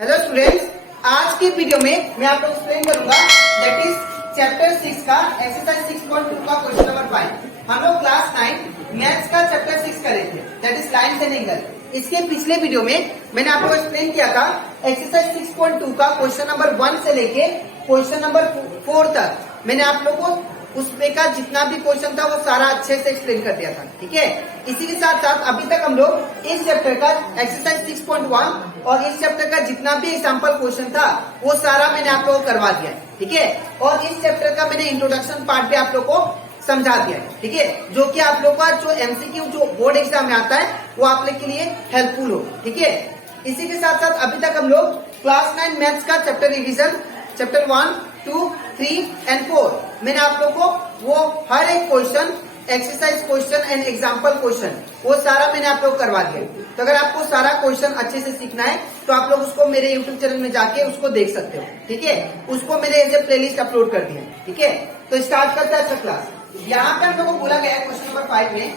Hello students, आज की video में मैं आपको एक्सप्लेन करूंगा दैट इज चैप्टर 6 का एक्सरसाइज 6.2 का क्वेश्चन नंबर 5। हम लोग क्लास 9 मैथ्स का चैप्टर 6 करे थे that is lines and angle. इसके पिछले वीडियो में मैंने आपको एक्सप्लेन किया था एक्सरसाइज 6.2 का क्वेश्चन नंबर 1 से लेके क्वेश्चन नंबर 4 तक। मैंने आप लोगों को उसमें का जितना भी क्वेश्चन था वो सारा अच्छे से एक्सप्लेन कर दिया था, ठीक है। इसी के साथ साथ अभी तक हम लोग इस चैप्टर का एक्सरसाइज 6.1 और इस चैप्टर का जितना भी एग्जाम्पल क्वेश्चन था वो सारा मैंने आप लोगों को करवा दिया, ठीक है। और इस चैप्टर का मैंने इंट्रोडक्शन पार्ट भी आप लोग को समझा दिया, ठीक है, जो कि आप लोग का जो एमसीक्यू जो बोर्ड एग्जाम में आता है वो आप लोग के लिए हेल्पफुल हो, ठीक है। इसी के साथ साथ अभी तक हम लोग क्लास 9 मैथ्स का चैप्टर रिविजन चैप्टर 1, 2, 3 एंड 4 मैंने आप लोग को वो हर एक question exercise question and example question वो सारा मैंने आप लोग करवा दिया। तो अगर आपको सारा क्वेश्चन अच्छे से सीखना है तो आप लोग उसको मेरे यूट्यूब चैनल में जाके उसको देख सकते हो, ठीक है। उसको मैंने एज ए प्लेलिस्ट अपलोड कर दिया, ठीक है। तो स्टार्ट करते हैं अच्छा क्लास। यहाँ पे हम लोग को बोला गया है क्वेश्चन नंबर 5 में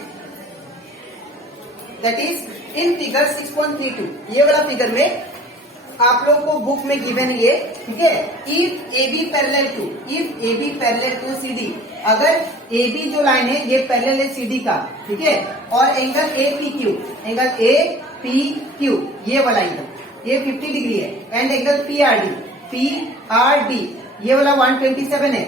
दैट इज इन फिगर 6.32 ये वाला फिगर में आप लोग को बुक में गिवन ये, ठीक है। If A B parallel to C D, अगर ए बी जो लाइन है ये पैरेलल है सी डी का, ठीक है, और एंगल ए पी क्यू ये वाला एंगल ये 50 डिग्री है and angle P R D ये वाला 127 है।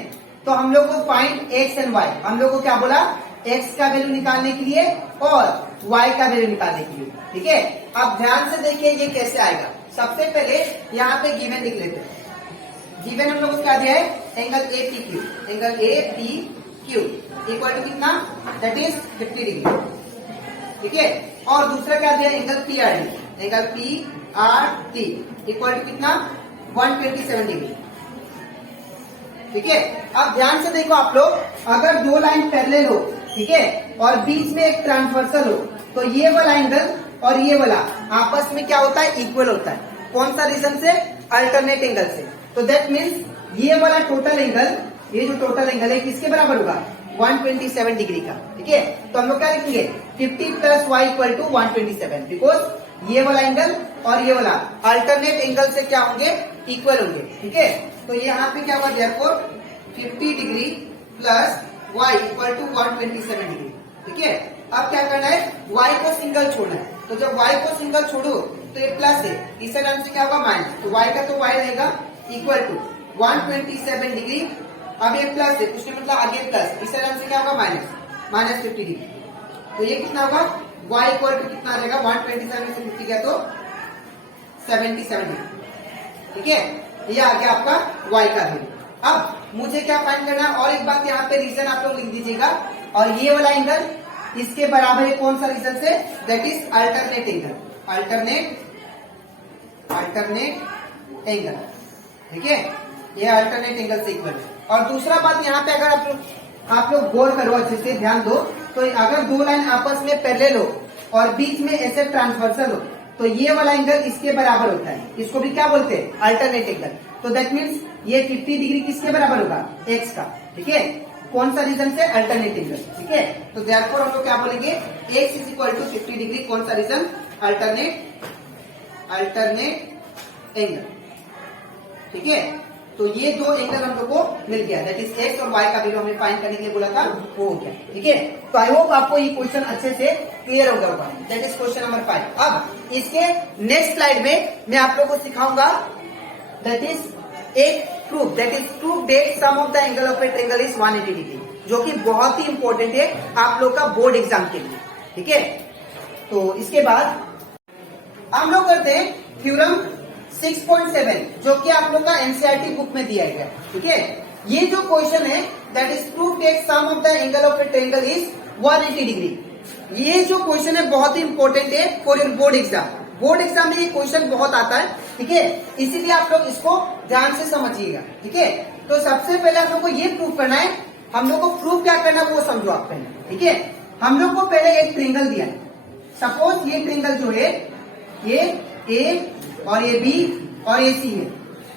तो हम लोग को फाइंड एक्स एंड वाई, हम लोग को क्या बोला एक्स का वैल्यू निकालने के लिए और वाई का वैल्यू निकालने के लिए, ठीक है। अब ध्यान से देखिए ये कैसे आएगा। सबसे पहले यहाँ पे गिवन लिख लेते हैं। गिवन हम लोग को क्या दिया है angle A P Q equal to कितना दैट इज 50 डिग्री, ठीक है। और दूसरा क्या दिया angle P R D equal to कितना 127 डिग्री, ठीक है। अब ध्यान से देखो आप लोग, अगर दो लाइन पैरेलल हो, ठीक है, और बीच में एक ट्रांसवर्सल हो तो ये वाला एंगल और ये वाला आपस में क्या होता है इक्वल होता है। कौन सा रीजन से अल्टरनेट एंगल से। तो दैट मीन्स ये वाला टोटल एंगल ये जो टोटल एंगल है किसके बराबर होगा 127 डिग्री का, ठीक है। तो हम लोग क्या लिखेंगे 50 plus Y equal to 127 because ये वाला एंगल और ये वाला अल्टरनेट एंगल से क्या होंगे इक्वल होंगे, ठीक है। तो यहाँ पे क्या हुआ therefore 50 degree plus Y equal to 127 degree, ठीक है। अब क्या करना है y को सिंगल छोड़ना है। तो जब y को सिंगल छोड़ो तो ये प्लस है, इस टाइम से क्या होगा माइनस। तो y का तो y रहेगा इक्वल टू 127 डिग्री। अब ये प्लस है उसने मतलब आगे प्लस, इस टाइम से क्या होगा माइनस 50 डिग्री। तो ये कितना होगा y इक्वल टू कितना रहेगा 127 से 50 गया तो 77 डिग्री, ठीक है। ये आ गया आपका y का वैल्यू। अब मुझे क्या फाइंड करना है और एक बात यहाँ पे रीजन आप लोग लिख दीजिएगा। और ये वाला एंगल इसके बराबर है कौन सा रीजन से that is alternate angle, alternate angle, ठीक है। ये अल्टरनेट एंगल से इक्वल है। और दूसरा बात यहाँ पे अगर आप लोग गौर करो अच्छे से ध्यान दो, तो अगर दो लाइन आपस में पैरेलल हो और बीच में ऐसे ट्रांसवर्सल हो तो ये वाला एंगल इसके बराबर होता है। इसको भी क्या बोलते हैं अल्टरनेट एंगल। तो दैट मीन्स ये 50 डिग्री किसके बराबर होगा एक्स का, ठीक है। कौन सा रीजन से अल्टरनेट एंगल, ठीक है। तो देयरफॉर हम लोग क्या बोलेंगे X is equal to 50 degree कौन सा रीजन अल्टरनेट एंगल, ठीक है। तो ये दो एंगल हम लोग को मिल गया दैट इज एक्स और वाई का वैल्यू हमें फाइंड करने के लिए बोला था वो हो गया, ठीक है। तो आई होप आपको ये क्वेश्चन अच्छे से क्लियर हो गया होगा दैट इज क्वेश्चन नंबर 5। अब इसके नेक्स्ट स्लाइड में मैं आप लोग को सिखाऊंगा दैट इज एक proof that is proof that sum of the angle of a triangle is 180 degree, जो कि बहुत ही इंपॉर्टेंट है आप लोग का बोर्ड एग्जाम के लिए, ठीक है। तो इसके बाद हम लोग करते हैं थ्योरम 6.7 जो कि आप लोग का एनसीईआरटी बुक में दिया गया, ठीक है। ये जो क्वेश्चन है that is proof that sum of the angle of a triangle is 180 degree. ये जो क्वेश्चन है बहुत ही इंपॉर्टेंट है for your board exam. Board exam में ये क्वेश्चन बहुत आता है, ठीक है। इसीलिए आप लोग इसको ध्यान से समझिएगा, ठीक है। तो सबसे पहले आप लोग को ये प्रूफ करना है। हम लोग को प्रूफ क्या करना है वो समझो आप पहले, ठीक है। हम लोग को पहले एक ट्रायंगल दिया है। सपोज ये ट्रायंगल जो है ये ए और ये बी और ये सी है,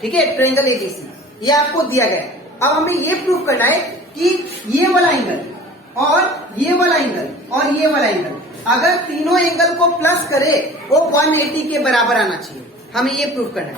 ठीक है। ट्रायंगल एबीसी ये आपको दिया गया है। अब हमें ये प्रूफ करना है कि ये वाला एंगल और ये वाला एंगल और ये वाला एंगल अगर तीनों एंगल को प्लस करे वो 180 के बराबर आना चाहिए। हमें ये प्रूव करना है।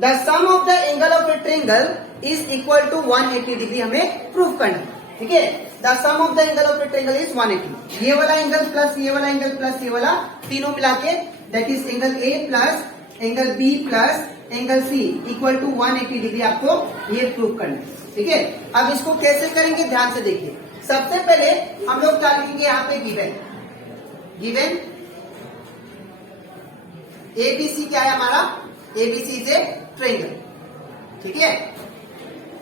The sum of the angle of a triangle is equal to 180 degree हमें प्रूव करना है। ठीक है, the sum of the angle of a triangle is 180। ये वाला एंगल प्लस ये वाला एंगल प्लस ये वाला तीनों मिला के that is angle A plus angle B plus angle C equal to 180 degree आपको ये प्रूव करना है। ठीक है, अब इसको कैसे करेंगे ध्यान से देखिए। सबसे पहले हम लोग क्या लिखेंगे यहाँ पे गिवन एबीसी क्या है हमारा, एबीसी इज ए ट्रायंगल। ठीक है,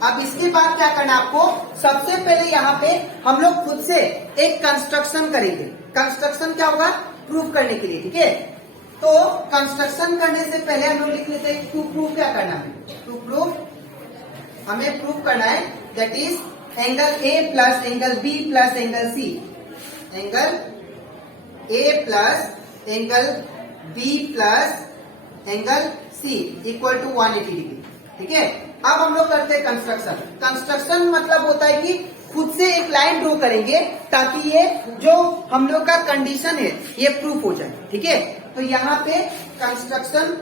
अब इसके बाद क्या करना आपको, सबसे पहले यहाँ पे हम लोग खुद से एक कंस्ट्रक्शन करेंगे। कंस्ट्रक्शन क्या होगा, प्रूफ करने के लिए। ठीक है, तो कंस्ट्रक्शन करने से पहले हम लोग लिख लेते हैं टू प्रूफ क्या करना है, टू प्रूफ हमें प्रूफ करना है that is angle A plus angle B plus angle C, angle A plus angle B plus angle C equal to 180 degree. ठीक है, अब हम लोग करते हैं कंस्ट्रक्शन। कंस्ट्रक्शन मतलब होता है कि खुद से एक लाइन ड्रॉ करेंगे ताकि ये जो हम लोग का कंडीशन है ये प्रूफ हो जाए। ठीक है, तो यहाँ पे कंस्ट्रक्शन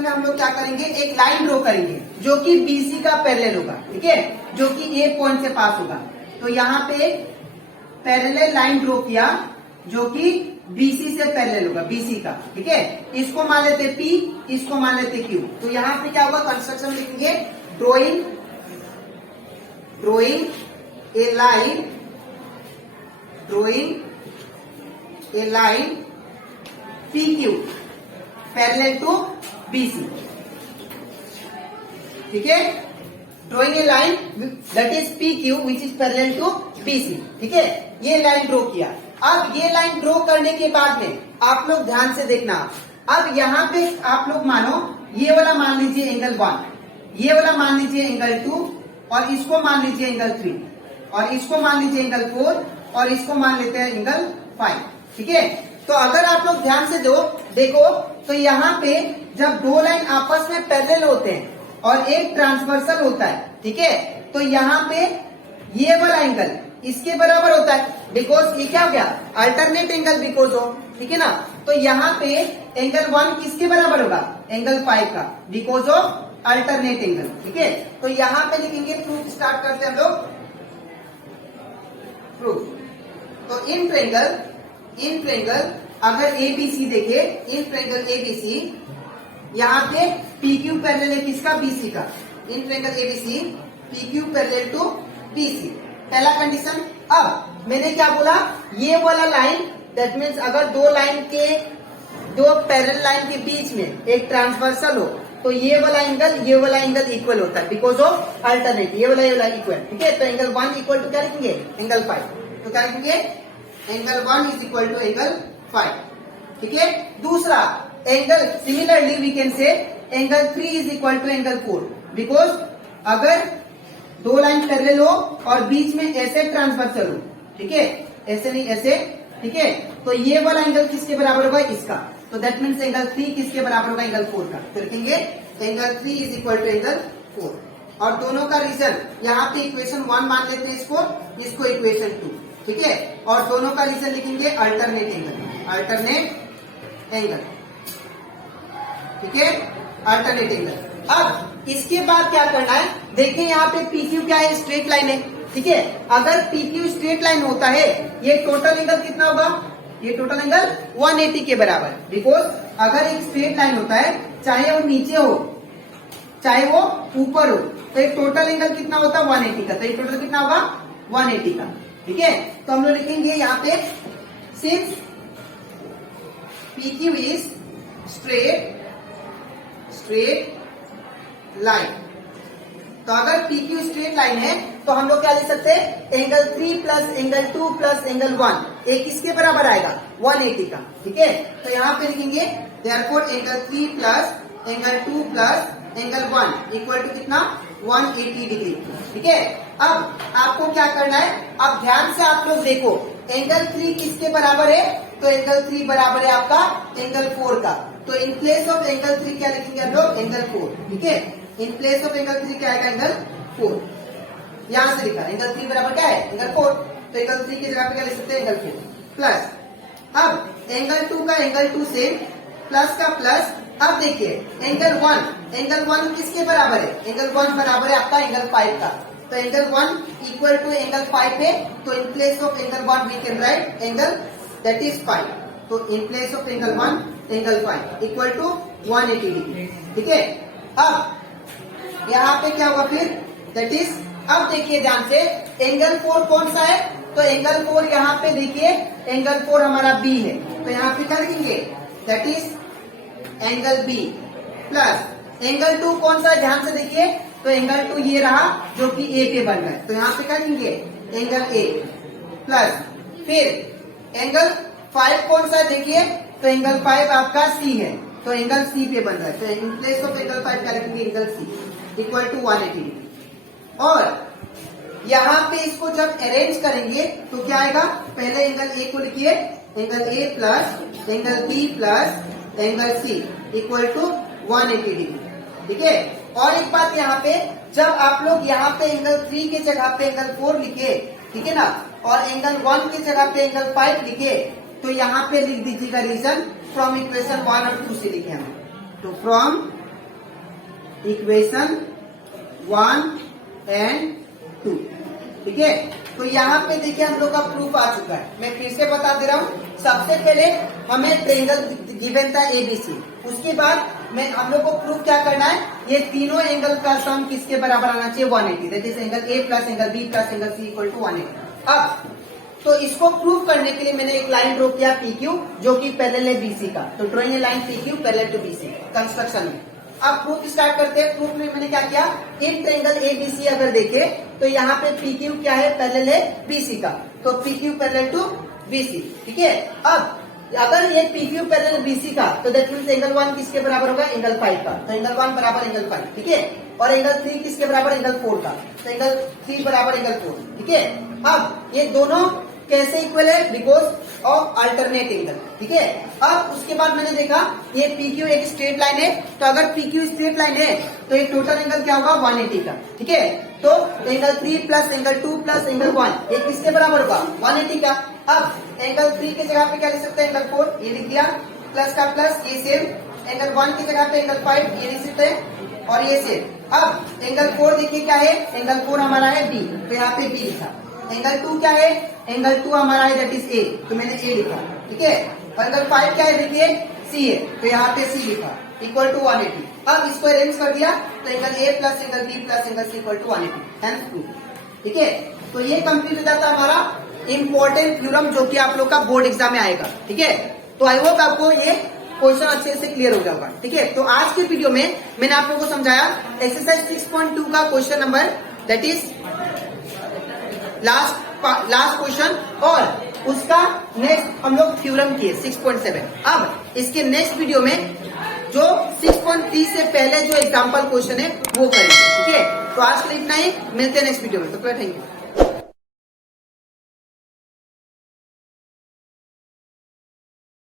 में हम लोग क्या करेंगे, एक लाइन ड्रॉ करेंगे जो कि बीसी का पैरेलल होगा। ठीक है, जो कि ए पॉइंट से पास होगा। तो यहाँ पे पैरेलल लाइन ड्रॉ किया जो कि बीसी से पैरेलल होगा, बीसी का। ठीक है, इसको मान लेते पी, इसको मान लेते क्यू। तो यहाँ पे क्या होगा, कंस्ट्रक्शन लिखेंगे drawing a line, drawing a line P Q parallel to BC. ठीक है, drawing a line that is P Q which is parallel to BC. ठीक है, ये लाइन ड्रॉ किया। अब ये लाइन ड्रॉ करने के बाद में आप लोग ध्यान से देखना, अब यहाँ पे आप लोग मानो ये वाला मान लीजिए एंगल 1, ये वाला मान लीजिए एंगल 2, और इसको मान लीजिए एंगल 3, और इसको मान लीजिए एंगल 4, और इसको मान लेते हैं एंगल 5। ठीक है, तो अगर आप लोग ध्यान से देखो तो यहाँ पे जब दो लाइन आपस में पैरेलल होते हैं और एक ट्रांसवर्सल होता है, ठीक है, तो यहाँ पे ये वाला एंगल इसके बराबर होता है, बिकॉज ये क्या हो गया, अल्टरनेट एंगल बिकॉज ऑफ। ठीक है ना, तो यहाँ पे एंगल 1 किसके बराबर होगा, एंगल 5 का, बिकॉज ऑफ अल्टरनेट एंगल। ठीक है, तो यहाँ पे लिखेंगे प्रूफ, स्टार्ट करते हैं हम लोग प्रूफ। तो इन ट्रायंगल अगर एबीसी देखे, इन ट्रायंगल एबीसी यहाँ पे पीक्यू पैरेलल है किसका, बीसी का। In triangle ABC PQ parallel to BC, पहला कंडीशन। अब मैंने क्या बोला, ये वाला लाइन दैट मीन्स अगर दो पैरेलल लाइन के बीच में एक ट्रांसवर्सल हो तो ये वाला एंगल इक्वल होता है बिकॉज ऑफ अल्टरनेट, ये वाला इक्वल। ठीक है, तो एंगल 1 इक्वल टू क्या लिखेंगे, एंगल 5। तो क्या लिखेंगे, angle 1 is equal to angle 5। ठीक है, दूसरा angle similarly we can say angle 3 is equal to angle 4, because अगर दो लाइन पैरेलल हो और बीच में ऐसे ट्रांसवर्सल हो, ठीक है, ऐसे नहीं ऐसे। ठीक है, तो ये वाला एंगल किसके बराबर होगा, इसका। तो दैट मीन्स एंगल 3 किसके बराबर होगा, एंगल 4 का। तो लिखेंगे angle 3 is equal to angle 4, और दोनों का रीजन यहाँ पे इक्वेशन 1 मान लेते हैं इसको इक्वेशन 2। ठीक है, और दोनों का रीजन लिखेंगे अल्टरनेट एंगल। ठीक है, अल्टरनेट एंगल। अब इसके बाद क्या करना है, देखिए यहाँ पे PQ क्या है, स्ट्रेट लाइन है। ठीक है, अगर PQ स्ट्रेट लाइन होता है, ये टोटल एंगल कितना होगा, ये टोटल एंगल 180 के बराबर, बिकॉज अगर एक स्ट्रेट लाइन होता है, चाहे वो नीचे हो चाहे वो ऊपर हो, तो एक टोटल एंगल कितना होता है, 180 का। तो ये टोटल कितना होगा, 180 का। ठीक है, तो हम लोग लिखेंगे यहाँ पे since PQ is straight line, तो अगर PQ स्ट्रेट लाइन है तो हम लोग क्या लिख सकते हैं, angle 3 plus angle 2 plus angle 1 एक किसके बराबर आएगा, 180 का। ठीक है, तो यहाँ पे लिखेंगे therefore angle 3 plus angle 2 plus angle 1 equal to कितना, 180 डिग्री। ठीक है, अब आपको क्या करना है, अब ध्यान से आप लोग देखो, एंगल 3 किसके बराबर है, तो एंगल 3 बराबर है आपका एंगल 4 का। तो इन प्लेस ऑफ एंगल 3 क्या लिखेंगे हम लोग, एंगल 4। ठीक है, इन प्लेस ऑफ एंगल 3 क्या आएगा, एंगल 4। यहां से लिखा एंगल 3 बराबर क्या है, एंगल 4, तो एंगल 3 की जगह पे क्या लिख सकते हैं, एंगल 4 प्लस। अब एंगल 2 का एंगल 2 सेम, प्लस का प्लस। अब देखिए एंगल 1 किसके बराबर है? एंगल 1 बराबर है आपका एंगल 5 का। तो एंगल 1 इक्वल टू एंगल 5 है, तो in place of angle 1 we can write angle that is 5। तो in place of angle 1 angle 5 equal to 180 degree. ठीक है, अब यहाँ पे क्या होगा फिर? दैट इज, अब देखिए ध्यान से, एंगल 4 कौन सा है? तो एंगल 4 यहाँ पे देखिए, एंगल 4 हमारा बी है, तो यहाँ पे क्या लिखेंगे? That is angle B plus angle 2 कौन सा है? ध्यान से देखिए, तो एंगल 2 ये रहा जो कि ए पे बन रहा है, तो यहाँ पे क्या लिखेंगे? एंगल ए प्लस, फिर एंगल 5 कौन सा है? देखिए, तो एंगल 5 आपका सी है, तो एंगल सी पे बन रहा है, तो इन प्लेस ऑफ एंगल 5 क्या लिखेंगे? Angle C equal to 180 degree. और यहाँ पे इसको जब अरेंज करेंगे तो क्या आएगा? पहले एंगल ए को लिखिए, angle A plus angle B plus angle C equal to 180 degree. ठीक है, और एक बात यहाँ पे, जब आप लोग यहाँ पे एंगल 3 की जगह पे एंगल 4 लिखे, ठीक है ना, और एंगल 1 की जगह पे एंगल 5 लिखे, तो यहाँ पे लिख दीजिएगा रीजन फ्रॉम इक्वेशन 1 और 2 से लिखे हम। तो फ्रॉम इक्वेशन 1 एंड 2। ठीक है, तो यहाँ पे देखिए हम लोग का प्रूफ आ चुका है। मैं फिर से बता दे रहा हूँ, सबसे पहले हमें ट्रायंगल गिवन था एबीसी, उसके बाद हम लोग को प्रूफ क्या करना है? ये तीनों एंगल का सम किसके बराबर आना चाहिए? 180। That is angle A plus angle B plus angle C equal to 180। अब तो इसको प्रूव करने के लिए मैंने एक लाइन ड्रॉ किया PQ, जो कि पैरेलल है BC का। तो drawing a line PQ parallel to BC construction में। अब प्रूफ स्टार्ट करते हैं। प्रूफ में मैंने क्या किया? एक ट्रायंगल ABC अगर देखे तो यहाँ पे PQ क्या है? पैरेलल है BC का, तो PQ पैरेलल टू BC। ठीक है, अब अगर ये PQ पैरेलल BC का, तो दैट मीन्स एंगल 1 किसके बराबर होगा? एंगल 5 का, तो एंगल 1 बराबर एंगल 5। ठीक है, और एंगल 3 किसके बराबर? एंगल 4 का, तो एंगल 3 बराबर एंगल 4। ठीक है, अब ये दोनों कैसे इक्वल है? Because of alternate angle. ठीक है, अब उसके बाद मैंने देखा ये PQ एक स्ट्रेट लाइन है, तो अगर PQ स्ट्रेट लाइन है तो ये टोटल एंगल क्या होगा? 180 का। ठीक है, तो angle 3 plus angle 2 plus angle 1 ये किसके बराबर होगा? 180 का। अब एंगल 3 की जगह पे क्या लिख सकते हैं? एंगल 4, ये लिख दिया, प्लस का प्लस ये सेम, एंगल 1 की जगह पे एंगल 5 ये लिख सकते हैं, और ये सेम। अब एंगल 4 देखिए क्या है? एंगल 4 हमारा है B, तो यहाँ पे B लिखा। एंगल 2 क्या है? एंगल 2 हमारा है दैट इज A, तो मैंने A लिखा। ठीक है, और एंगल 5 क्या है? देखिए C है, तो यहाँ पे C लिखा इक्वल टू 180। अब इसको अरेंज कर दिया, तो angle A plus angle B plus angle C equal to 180, hence proof. ठीक है, तो ये कंप्लीट हो जाता है हमारा इंपॉर्टेंट थ्योरम, जो कि आप लोग का बोर्ड एग्जाम में आएगा। ठीक है, तो आई होप आपको ये क्वेश्चन अच्छे से क्लियर हो जाएगा। ठीक है, तो आज के वीडियो में मैंने आप लोगों को समझाया एक्सरसाइज 6.2 का question number, that is last question, और उसका नेक्स्ट हम लोग थ्योरम किए 6.7। अब इसके नेक्स्ट वीडियो में जो 6.3 से पहले जो एग्जाम्पल क्वेश्चन है वो करेंगे। ठीक है, तो आज के लिए इतना ही, मिलते हैं नेक्स्ट वीडियो में। तो थैंक यू।